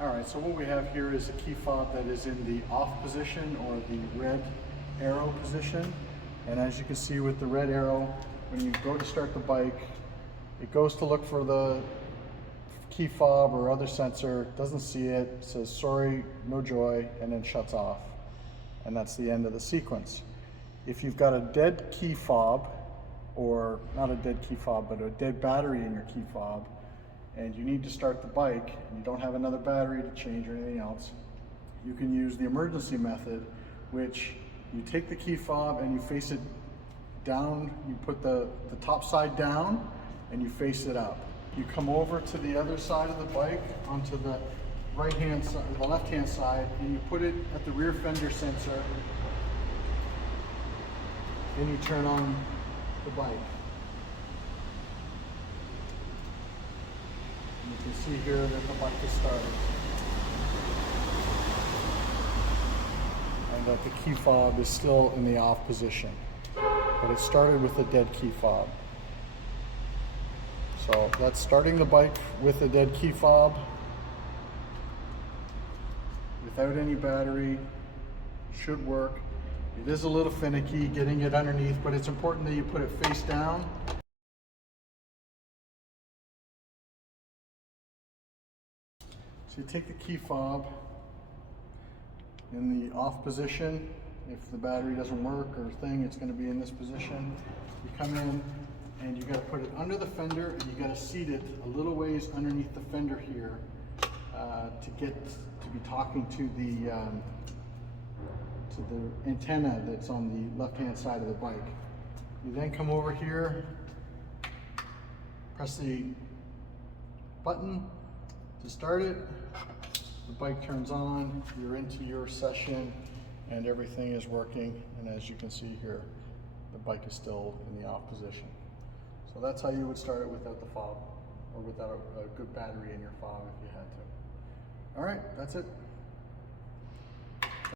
Alright, so what we have here is a key fob that is in the off position, or the red arrow position. And as you can see with the red arrow, when you go to start the bike, it goes to look for the key fob or other sensor, doesn't see it, says sorry, no joy, and then shuts off. And that's the end of the sequence. If you've got a dead key fob, or not a dead key fob, but a dead battery in your key fob, and you need to start the bike, and you don't have another battery to change or anything else, you can use the emergency method, which you take the key fob and you face it down, you put the top side down, and you face it up. You come over to the other side of the bike, onto the right-hand side, the left-hand side, and you put it at the rear fender sensor, and you turn on the bike. And you can see here that the bike is started. And that the key fob is still in the off position. But it started with a dead key fob. So that's starting the bike with a dead key fob, without any battery. Should work. It is a little finicky getting it underneath, but it's important that you put it face down. So you take the key fob in the off position. If the battery doesn't work or thing, it's going to be in this position. You come in and you got to put it under the fender, and you got to seat it a little ways underneath the fender here to get to be talking to the antenna that's on the left-hand side of the bike. You then come over here, press the button to start it. The bike turns on, you're into your session, and everything is working. And as you can see here, the bike is still in the off position. So that's how you would start it without the fob, or without a good battery in your fob if you had to. All right, that's it.